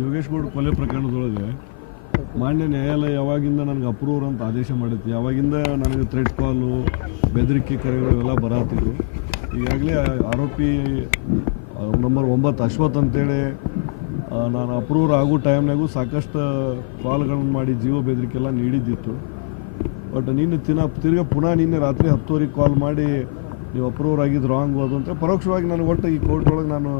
Gaud ಕೊಲೆ ಪ್ರಕರಣದೊಳಗೆ ಮಾನ್ಯ ನ್ಯಾಯಾಲಯ ಯಾವಾಗಿಂದ ನನಗೆ ಅಪ್ರೂವರ್ ಅಂತ ಆದೇಶ ಮಾಡುತ್ತೆ, ಯಾವಾಗಿಂದ ನನಗೆ ಥ್ರೆಡ್ ಕಾಲು ಬೆದರಿಕೆ ಕರೆಗಳು ಇವೆಲ್ಲ ಬರತ್ತಿದ್ರು ಈಗಾಗಲೇ ಆರೋಪಿ ನಂಬರ್ ಒಂಬತ್ತು ಅಶ್ವಥ್ ಅಂತೇಳಿ ನಾನು ಅಪ್ರೂವರ್ ಆಗೋ ಟೈಮ್ನಾಗೂ ಸಾಕಷ್ಟು ಕಾಲ್ಗಳನ್ನು ಮಾಡಿ ಜೀವ ಬೆದರಿಕೆ ಎಲ್ಲ ನೀಡಿದ್ದಿತ್ತು. ಬಟ್ ನಿನ್ನೆ ತಿನ್ನ ತಿರ್ಗಾ ಪುನಃ ನಿನ್ನೆ ರಾತ್ರಿ ಹತ್ತುವರೆಗೆ ಕಾಲ್ ಮಾಡಿ ನೀವು ಅಪ್ರೂವರ್ ಆಗಿದ್ದು ರಾಂಗ್ ಅದು ಅಂತ ಪರೋಕ್ಷವಾಗಿ ನನಗೆ ಒಟ್ಟು ಈ ಕೋರ್ಟ್ ಒಳಗೆ ನಾನು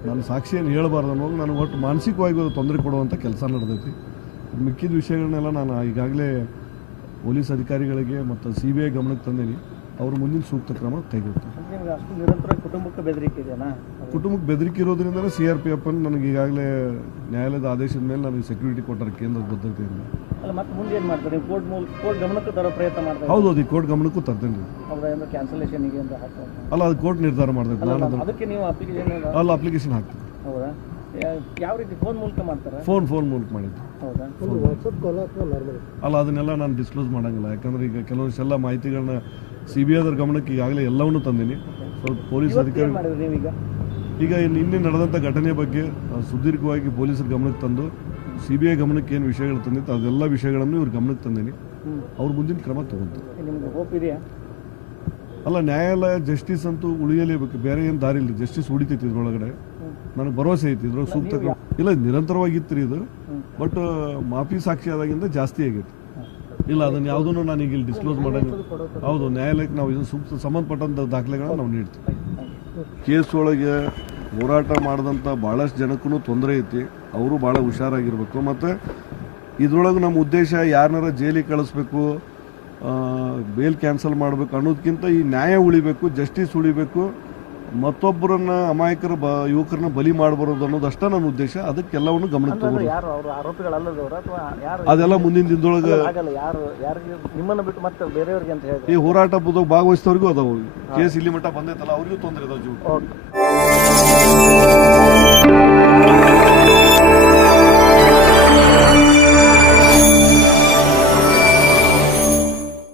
ಆ, ನನ್ನ ಸಾಕ್ಷಿಯನ್ನು ಹೇಳಬಾರ್ದು ಅನ್ನೋದು ನನಗೆ ಒಟ್ಟು ಮಾನಸಿಕವಾಗಿ ತೊಂದರೆ ಕೊಡುವಂಥ ಕೆಲಸ ನಡೆದೈತಿ. ಮಿಕ್ಕಿದ ವಿಷಯಗಳನ್ನೆಲ್ಲ ನಾನು ಈಗಾಗಲೇ ಪೊಲೀಸ್ ಅಧಿಕಾರಿಗಳಿಗೆ ಮತ್ತು ಸಿ ಬಿ ಐ ಗಮನಕ್ಕೆ ತಂದೀನಿ. ಅವರು ಮುಂದಿನ ಸೂಕ್ತ ಕ್ರಮ ಕೈಗೊಳ್ತಾರೆ. ಕುಟುಂಬಕ್ಕೆ ಬೆದರಿಕೆ ಇರೋದ್ರಿಂದ ಕುಟುಂಬಕ್ಕೆ ಬೆದರಿಕೆ ಇರೋದ್ರಿಂದನೇ ಸಿ ಆರ್ ಪಿ ಎಫ್ ನನಗೆ ಈಗಾಗಲೇ ನ್ಯಾಯಾಲಯದ ಆದೇಶದ ಮೇಲೆ ನನಗೆ ಸೆಕ್ಯೂರಿಟಿ ಕೊಟ್ಟರೆ ಕೇಂದ್ರದ ಭದ್ರತೆಯಿಂದ ಅಲ್ಲ ಮತ್ತೆ ಮುಂದೆ ಏನು ಮಾಡ್ತಾರೆ? ನೀವು ಕೋರ್ಟ್ ಮೂಲ ಕೋರ್ಟ್ ಗಮನಕ್ಕೆ ತರೋ ಪ್ರಯತ್ನ ಮಾಡ್ತಾರೆ ಹೌದು ಅದು ಕೋರ್ಟ್ ಗಮನಕ್ಕೂ ತರ್ತೇನೆ ಅಲ್ಲ ಅದು ಕೋರ್ಟ್ ನಿರ್ಧಾರ ಮಾಡ್ತೈತೆ ನಾನು ನೀವು ಅಲ್ಲ ಅಪ್ಲಿಕೇಶನ್ ಹಾಕ್ತೀನಿ. ಹೌದಾ? ಯಾವ ರೀತಿ ಫೋನ್ ಮೂಲಕ ಮಾಡ್ತಾರೆ? ಫೋನ್ ಫೋನ್ ಮೂಲಕ ಮಾಡಿದ್ದು. ಅಲ್ಲ ಅದನ್ನೆಲ್ಲ ನಾನು ಡಿಸ್ಕ್ಲೋಸ್ ಮಾಡಂಗಿಲ್ಲ. ಯಾಕಂದ್ರೆ ಈಗ ಕೆಲವೊಂದಿಷ್ಟೆಲ್ಲ ಮಾಹಿತಿಗಳನ್ನ ಸಿ ಬಿ ಐದರ ಗಮನಕ್ಕೆ ಈಗಾಗಲೇ ಎಲ್ಲವನ್ನೂ ತಂದೀನಿ. ಸ್ವಲ್ಪ ಪೊಲೀಸ್ ಅಧಿಕಾರಿ ಈಗ ನಿನ್ನೆ ನಡೆದಂಥ ಘಟನೆ ಬಗ್ಗೆ ಸುದೀರ್ಘವಾಗಿ ಪೊಲೀಸರ ಗಮನಕ್ಕೆ ತಂದು ಸಿ ಬಿ ಐ ಗಮನಕ್ಕೆ ಏನು ವಿಷಯಗಳು ತಂದಿತ್ತು ಅದೆಲ್ಲ ವಿಷಯಗಳನ್ನು ಇವ್ರ ಗಮನಕ್ಕೆ ತಂದೀನಿ. ಅವ್ರ ಮುಂದಿನ ಕ್ರಮ ತಗೊಂತಾರೆ ಇದೆಯಾ? ಅಲ್ಲ ನ್ಯಾಯಾಲಯ ಜಸ್ಟಿಸ್ ಅಂತೂ ಉಳಿಯಲೇಬೇಕು. ಬೇರೆ ಏನು ದಾರಿ ಇಲ್ಲ. ಜಸ್ಟಿಸ್ ಉಳಿತೈತಿ ಇದ್ರೊಳಗಡೆ. ನನಗೆ ಭರವಸೆ ಐತಿ. ಇದ್ರೊಳಗೆ ಸೂಕ್ತ ಇಲ್ಲ ನಿರಂತರವಾಗಿತ್ತು ರೀ ಇದು ಬಟ್ ಮಾಫಿ ಸಾಕ್ಷಿ ಆದಾಗಿಂದ ಜಾಸ್ತಿ ಆಗೈತಿ. ಇಲ್ಲ, ಅದನ್ನು ಯಾವುದನ್ನು ನಾನು ಈಗ ಇಲ್ಲಿ ಡಿಸ್ಕ್ಲೋಸ್ ಮಾಡೋಂಗಿಲ್ಲ ಹೌದು, ನ್ಯಾಯಾಲಯಕ್ಕೆ ನಾವು ಇದನ್ನು ಸೂಕ್ತ ಸಂಬಂಧಪಟ್ಟಂಥ ದಾಖಲೆಗಳನ್ನು ನಾವು ನೀಡ್ತೀವಿ. ಕೇಸ್ ಒಳಗೆ ಹೋರಾಟ ಮಾಡಿದಂಥ ಭಾಳಷ್ಟು ಜನಕ್ಕೂ ತೊಂದರೆ ಐತಿ, ಅವರು ಭಾಳ ಹುಷಾರಾಗಿರ್ಬೇಕು, ಮತ್ತು ಇದ್ರೊಳಗೆ ನಮ್ಮ ಉದ್ದೇಶ ಯಾರನ್ನಾರ ಜೈಲಿಗೆ ಕಳಿಸ್ಬೇಕು ಬೇಲ್ ಕ್ಯಾನ್ಸಲ್ ಮಾಡಬೇಕು ಅನ್ನೋದಕ್ಕಿಂತ ಈ ನ್ಯಾಯ ಉಳಿಬೇಕು ಜಸ್ಟಿಸ್ ಉಳಿಬೇಕು ಮತ್ತೊಬ್ಬರನ್ನ ಅಮಾಯಕರ ಬ ಯುವಕರನ್ನ ಬಲಿ ಮಾಡಬಾರದು ಅನ್ನೋದಷ್ಟೇ ನನ್ನ ಉದ್ದೇಶ. ಅದಕ್ಕೆಲ್ಲವನ್ನು ಗಮನಕ್ಕೆ ಅದೆಲ್ಲ ಮುಂದಿನ ದಿನದೊಳಗೆ ಆಗಲ್ಲ ಯಾರು ಯಾರಿಗೆ ನಿಮ್ಮನ್ನು ಬಿಟ್ಟು ಮತ್ತೆ ಬೇರೆಯವ್ರಿಗೆ ಅಂತ ಹೇಳಿದ್ರೆ. ಈ ಹೋರಾಟ ಭಾಗವಹಿಸಿದವ್ರಿಗೂ ಅದಾವ. ಕೇಸ್ ಇಲ್ಲಿ ಮಟ್ಟ ಬಂದೈತಲ್ಲ ಅವ್ರಿಗೂ ತೊಂದರೆ ಅದಾವ ಜೀವ